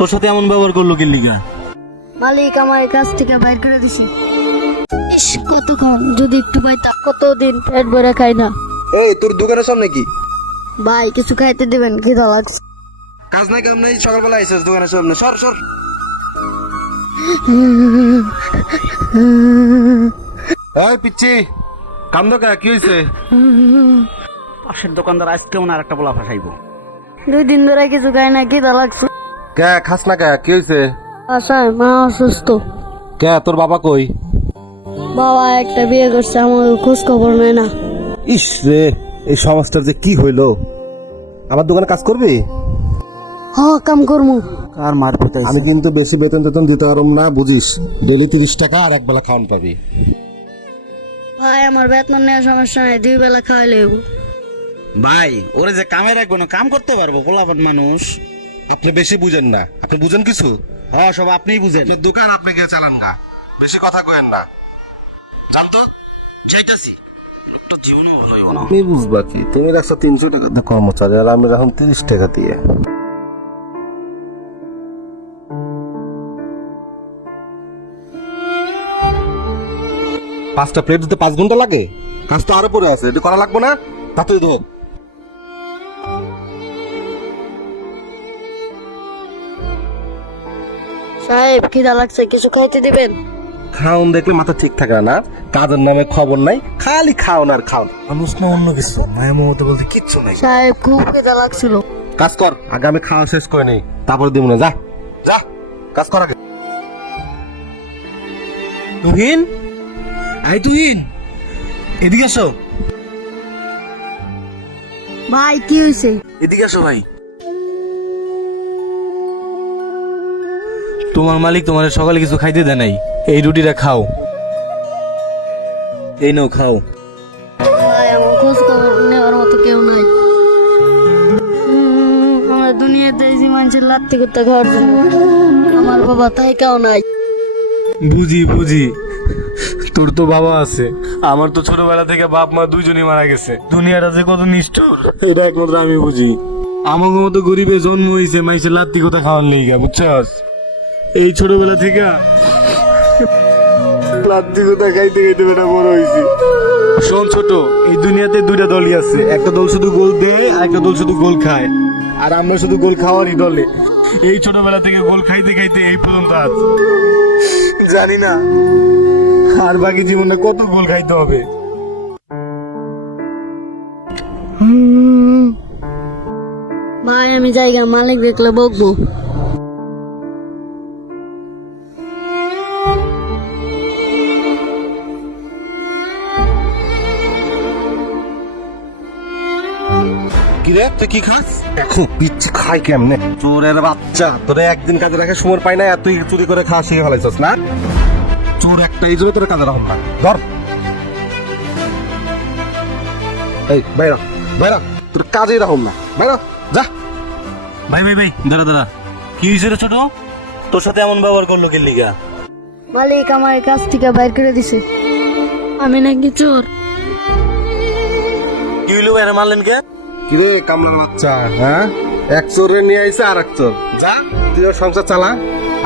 তোর সাথে এমন ব্যবহার করলো কি লিগা? মালিক আমার কাছ থেকে বাইর করে দিছি। ইস কতক্ষণ যদি একটু পাইতাম, কতদিন পেট ভরে খাই না। এই তোর দোকানের সামনে কি ভাই কিছু খাইতে দেবেন, খিদা লাগছে। কাজ নাই কাম নাই, সকালবেলা আইছিস দোকানের সামনে, সর সর। এই পিচ্ছি কান্দ কা কি হইছে? পাশের দোকানদার আজকে মনে আর একটা পোলা ফাঁসাইবো। 2 দিন ধরে কিছু খাই না, খিদা লাগছে। কে খাস না কে কি হইছে? আসায় মা অসুস্থ। কে তোর বাবা কই? বাবা একটা বিয়ে করছে, আমার খোঁজ খবর নেয় না। ইস রে, এই সমাজটার যে কি হইলো। আমার দোকানে কাজ করবি? কাম করমু। আর মারপিট আমি কিন্তু বেশি বেতন টেতন দিতে পারব না, বুঝিস। ডেলি 30 টাকা আর একবেলা খাওয়ান পাবি। ভাই আমার বেতন নেওয়ার সমস্যা নাই, 2 বেলা খাওয়াইলে হইব। ভাই ওরে যে কামে রাখবো না, কাম করতে পারবো, পোলাপান মানুষ। আপনি বেশি বুঝেন না, আপনি বুঝেন কিছু? হ্যাঁ সব আপনিই বুঝেন। দোকান আপনি গিয়ে চালান গা, বেশি কথা কয়েন না, জানতো? যাইতাছি, লোকটা জীবনও ভালো হইব না। তুমি বুঝবা কি, তুমি রাখছো 300 টাকা দিয়ে কর্মচারী, আর আমি রাখুন 30 টাকা দিয়ে। পাঁচটা প্লেট দিতে 5 ঘন্টা লাগে, কাজ তো আরো পরে আছে, এটা করা লাগবে না? তাড়াতাড়ি দেবো। সাহেব খিদা লাগছে, কিছু খাইতে দিবেন? খাওন দেখলে মাথা ঠিক থাকে না, কাজের নামে খবর নাই, খালি খাওন আর খাওন। মানুষ না অন্য কিছু, মায়া মমতা বলতে কিচ্ছু নাই। সাহেব খুব খিদা লাগছিল। কাজ কর, আগে আমি খাওয়া শেষ করে নেই, তারপরে দিব না। যা যা, কাজ কর আগে। তুহিন, আই তুহিন, এদিকে আসো। ভাই কি হয়েছে? এদিকে আসো ভাই। তোমার মালিক তোমার সকালে কিছু খাইতে দেয় নাই, এই রুটিটা খাও। এই নাও খাও। ভাই আমার খোঁজ খবর নেওয়ার মতো কেউ নাই। আমার দুনিয়াতে এই মানুষের লাত্তি করতে খাওয়ার জন্য আমার বাবা তাই কেউ নাই। বুঝি বুঝি, তোর তো বাবা আছে, আমার তো ছোটবেলা থেকে বাপ মা দুইজনই মারা গেছে। দুনিয়াটা যে কত নিষ্ঠুর এটা একমাত্র আমি বুঝি। আমাকে মতো গরিবে জন্ম হয়েছে মাইসের লাত্তি কথা খাওয়ার লেগা, বুঝছস? এই ছোটবেলা থেকে লাত্তি কথা খাইতে খাইতে বেটা বড় হয়েছি। শোন ছোট, এই দুনিয়াতে 2টা দলই আছে, একটা দল শুধু গোল দেয় আর একটা দল শুধু গোল খায়, আর আমরা শুধু গোল খাওয়ারই দলে। এই ছোটবেলা থেকে গোল খাইতে খাইতে এই পর্যন্ত আজ জানি না আর বাকি জীবনে কত গোল খাইতে হবে। ভাই আমি জায়গা মালিক দেখলে বকবো। কিরে তুই কি খাস? এখন পিচ্ছি খাই কেমনে? চোরের বাচ্চা, তোরে একদিন কাজে রাখার সময় পাই না, আর তুই চুরি করে খাওয়া শিখে ফেলাইছস না? চোর একটা, এই জন্য তোর কাজে রাখুন না। ধর, এই বাইরা বাইরা, তোর কাজেই রাখুন না, বাইরা যা। ভাই ভাই ভাই, দাঁড়া দাঁড়া, কি হয়েছে রে ছোট? তোর সাথে এমন ব্যবহার করলো কি লিগা? মালিক আমার কাছ থেকে বাইর করে দিছে, আমি নাকি চোর। কি হইলো, এরা মারলেন কে? কিরে কামলার বাচ্চা, হ্যাঁ? এক চোরে নিয়ে আইছে আর এক চোর। যা তুই ওর সংসার চালা,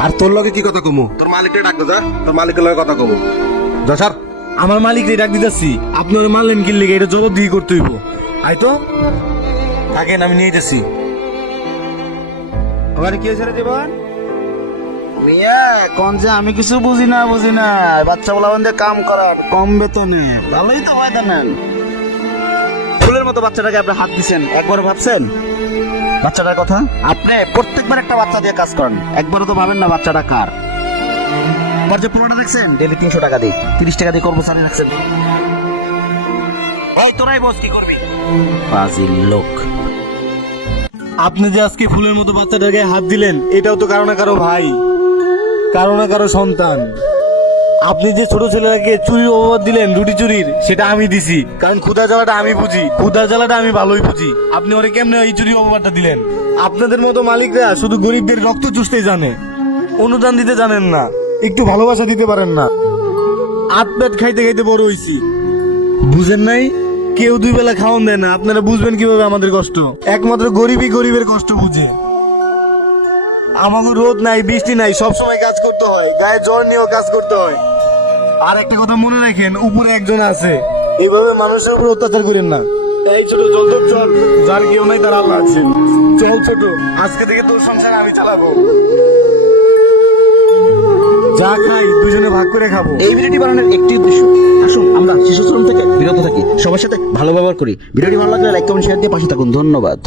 আর তোর লগে কি কথা কমু? তোর মালিককে ডাক দে, যা তোর মালিকের লগে কথা কমু। যা স্যার। আমার মালিক রে ডাক দিতেছি, আপনার মারলেন কি লেগে এটা জবাবদিহি করতে হইব। আই তো থাকেন, আমি নিয়ে যেতেছি। আমার কি হয়েছে রে জীবন? মিয়া কোন যে আমি কিছু বুঝি না বাচ্চা বলা বন্ধে কাম করার কম বেতনে ভালোই তো হয় দেন। ফুলের মতো বাচ্চাটাকে আপনি হাত দিচ্ছেন, একবার ভাবছেন বাচ্চাটার কথা? আপনি প্রত্যেকবার একটা বাচ্চা দিয়ে কাজ করেন, একবারও তো ভাবেন না বাচ্চাটা কার। আমার যে পুরোটা দেখছেন, ডেলি 300 টাকা দিই, 30 টাকা দিয়ে কর্মচারী রাখছেন। ভাই তোরাই বস, কি করবি? ফাজিল লোক। আপনি যে আজকে ফুলের মতো বাচ্চাটার গায়ে হাত দিলেন, এটাও তো কারো না কারো ভাই, কারো না কারো সন্তান। আপনি যে ছোট ছেলেটাকে চুরির অপবাদ দিলেন, রুটি চুরির, সেটা আমি দিছি, কারণ ক্ষুধা জ্বালাটা আমি বুঝি, ক্ষুধার জ্বালাটা আমি ভালোই বুঝি। আপনি ওরে কেমনে এই চুরির অপবাদটা দিলেন? আপনাদের মতো মালিকরা শুধু গরিবদের রক্ত চুষতে জানে, অনুদান দিতে জানেন না, একটু ভালোবাসা দিতে পারেন না। আট পেট খাইতে খাইতে বড় হইছি, বুঝেন নাই? কেউ 2 বেলা খাওয়ান দেয় না, আপনারা বুঝবেন কিভাবে আমাদের কষ্ট? একমাত্র গরিবই গরিবের কষ্ট বুঝে। আমাকে রোদ নাই বৃষ্টি নাই, সব সময় কাজ করতে হয়, গায়ে জ্বর নিয়েও কাজ করতে হয়। আর একটা কথা মনে রাখেন, উপরে একজন আছে, এইভাবে মানুষের উপর অত্যাচার করেন না। এই ছোট চল তো চল, যার কেউ নাই তার আল্লাহ আছে। চল ছোট, আজকে থেকে তোর সংসার আমি চালাবো। যা খাই দুজনে ভাগ করে খাবো। এই ভিডিওটি বানানোর একটি উদ্দেশ্য, আসুন আমরা শিশু শ্রম থেকে বিরত থাকি, সবার সাথে ভালো ব্যবহার করি। ভিডিওটি ভালো লাগলে লাইক কমেন্ট শেয়ার দিয়ে পাশে থাকুন। ধন্যবাদ।